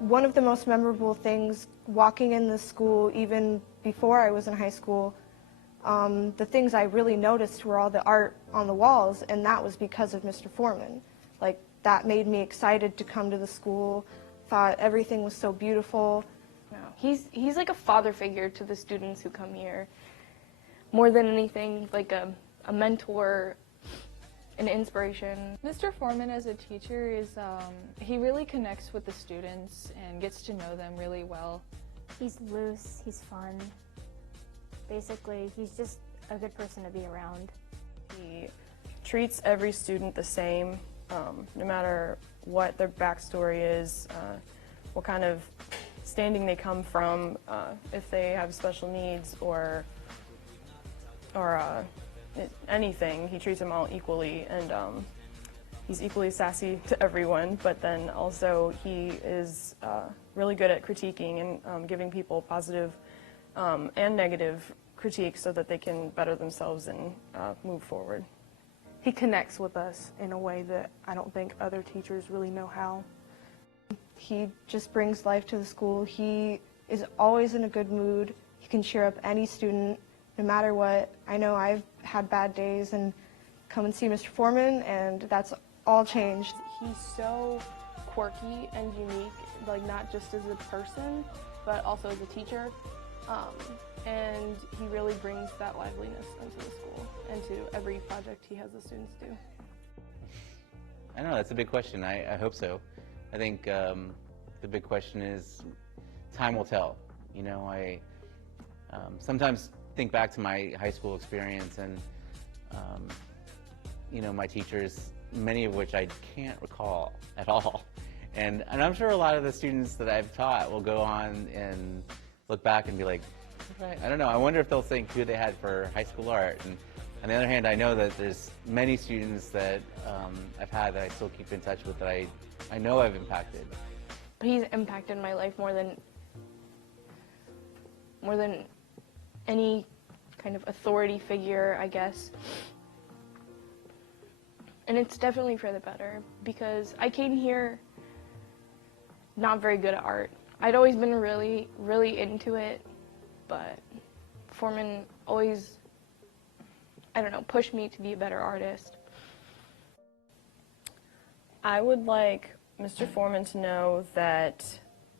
One of the most memorable things walking in the school, even before I was in high school, the things I really noticed were all the art on the walls, and that was because of Mr. Foreman. Like, that made me excited to come to the school, thought everything was so beautiful. He's like a father figure to the students who come here. More than anything, like a mentor, an inspiration. Mr. Foreman as a teacher he really connects with the students and gets to know them really well. He's loose, he's fun. Basically, he's just a good person to be around. He treats every student the same, no matter what their backstory is, what kind of standing they come from, if they have special needs or anything. He treats them all equally, and he's equally sassy to everyone, but then also he is really good at critiquing and giving people positive and negative critiques so that they can better themselves and move forward. He connects with us in a way that I don't think other teachers really know how. He just brings life to the school. He is always in a good mood. He can cheer up any student, no matter what. I know I've had bad days and come and see Mr. Foreman, and that's all changed. He's so quirky and unique, like not just as a person, but also as a teacher. And he really brings that liveliness into the school and to every project he has the students do. I don't know, that's a big question. I hope so. I think the big question is time will tell. You know, I sometimes think back to my high school experience and, you know, my teachers, many of which I can't recall at all. And I'm sure a lot of the students that I've taught will go on and look back and be like, I don't know, I wonder if they'll think who they had for high school art. And on the other hand, I know that there's many students that I've had that I still keep in touch with that I know I've impacted. He's impacted my life more than any kind of authority figure, I guess. And it's definitely for the better, because I came here not very good at art. I'd always been really, really into it, but Foreman always, I don't know, pushed me to be a better artist. I would like Mr. Foreman to know that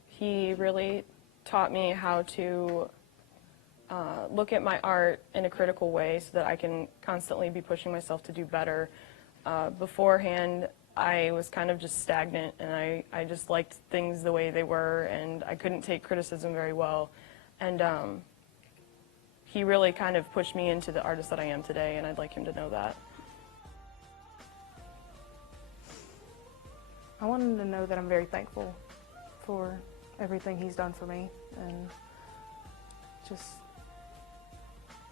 he really taught me how to look at my art in a critical way so that I can constantly be pushing myself to do better. Beforehand, I was kind of just stagnant, and I just liked things the way they were, and I couldn't take criticism very well. And he really kind of pushed me into the artist that I am today, and I'd like him to know that. I want him to know that I'm very thankful for everything he's done for me, and just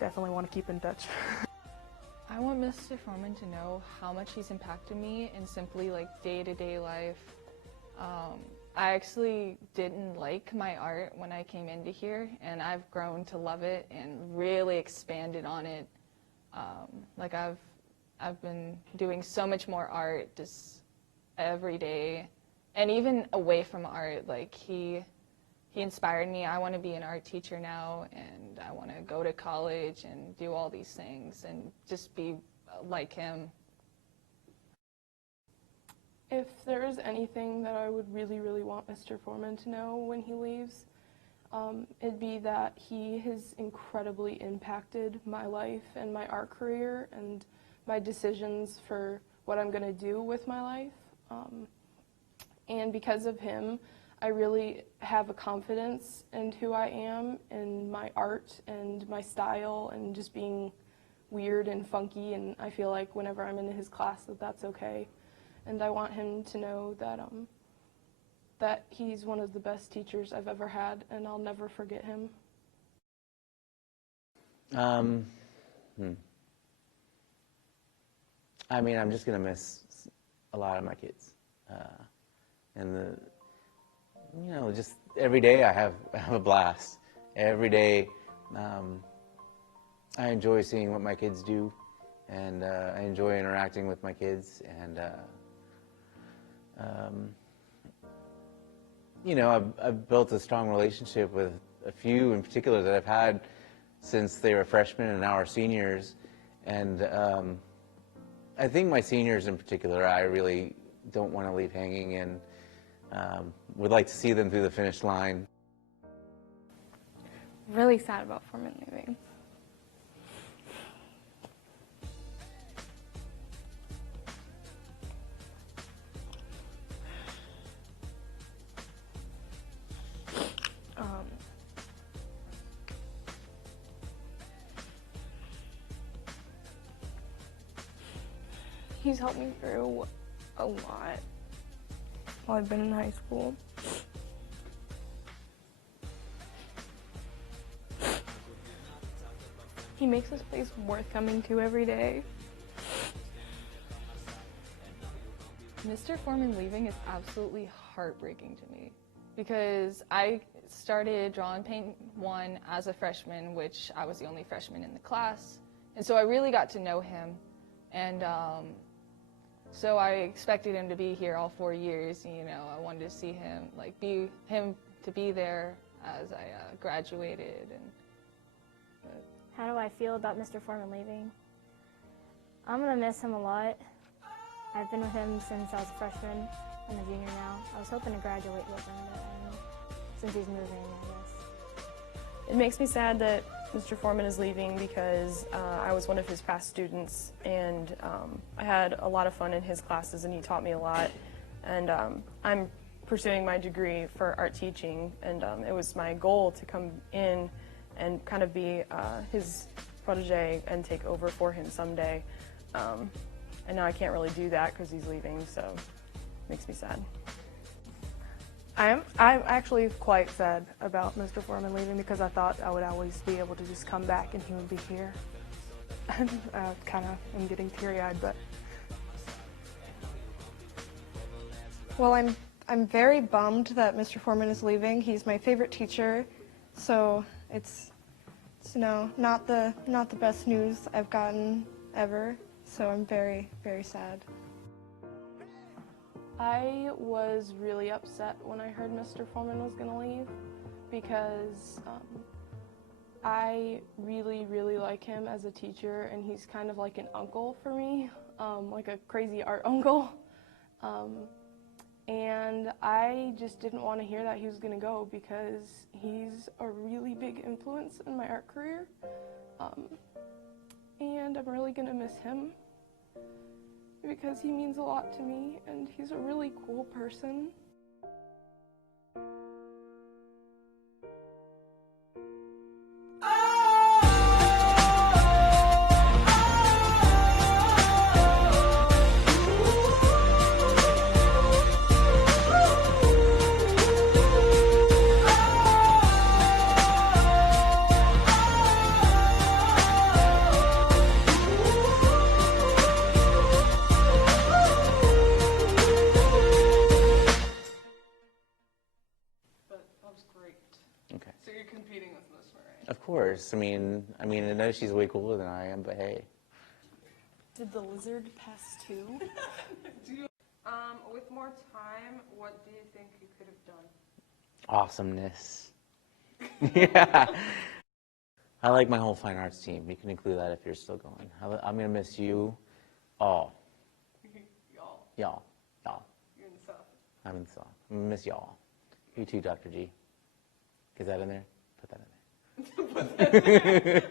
definitely want to keep in touch. I want Mr. Foreman to know how much he's impacted me in simply like day-to-day life. I actually didn't like my art when I came into here, and I've grown to love it and really expanded on it. Like I've been doing so much more art just every day, and even away from art. Like he inspired me. I want to be an art teacher now, and I want to go to college and do all these things and just be like him. If there is anything that I would really, really want Mr. Foreman to know when he leaves, it'd be that he has incredibly impacted my life and my art career and my decisions for what I'm going to do with my life. And because of him, I really have a confidence in who I am and my art and my style and just being weird and funky, and I feel like whenever I'm in his class that's okay. And I want him to know that that he's one of the best teachers I've ever had, and I'll never forget him. I mean, I'm just going to miss a lot of my kids. And you know, just every day I have a blast. Every day I enjoy seeing what my kids do, and I enjoy interacting with my kids, and you know, I've built a strong relationship with a few in particular that I've had since they were freshmen and now are seniors. And I think my seniors in particular, I really don't want to leave hanging, and would like to see them through the finish line. Really sad about Foreman leaving. He's helped me through a lot while I've been in high school. He makes this place worth coming to every day. Mr. Foreman leaving is absolutely heartbreaking to me because I started Draw and Paint 1 as a freshman, which I was the only freshman in the class, and so I really got to know him, and so I expected him to be here all 4 years. You know, I wanted to see him, like, be there as I graduated. How do I feel about Mr. Foreman leaving? I'm going to miss him a lot. I've been with him since I was a freshman. I'm a junior now. I was hoping to graduate with him, but since he's moving, I guess. It makes me sad that Mr. Foreman is leaving because I was one of his past students, and I had a lot of fun in his classes, and he taught me a lot. And I'm pursuing my degree for art teaching, and it was my goal to come in and kind of be his protege and take over for him someday. And now I can't really do that because he's leaving, so it makes me sad. I'm actually quite sad about Mr. Foreman leaving because I thought I would always be able to just come back and he would be here. I kind of am getting teary-eyed, but. Well, I'm very bummed that Mr. Foreman is leaving. He's my favorite teacher, so it's not the best news I've gotten ever. So I'm very, very sad. I was really upset when I heard Mr. Foreman was going to leave because I really, really like him as a teacher, and he's kind of like an uncle for me, like a crazy art uncle. And I just didn't want to hear that he was going to go because he's a really big influence in my art career. And I'm really going to miss him because he means a lot to me, and he's a really cool person. Okay. So you're competing with Melissa, right? Of course. I mean, I know she's way cooler than I am, but hey. Did the lizard pass too? With more time, what do you think you could have done? Awesomeness. Yeah. I like my whole fine arts team. You can include that if you're still going. I'm going to miss you all. Y'all. Y'all. You're in the South. I'm in the South. I'm going to miss y'all. You too, Dr. G. Is that in there? Put that in there.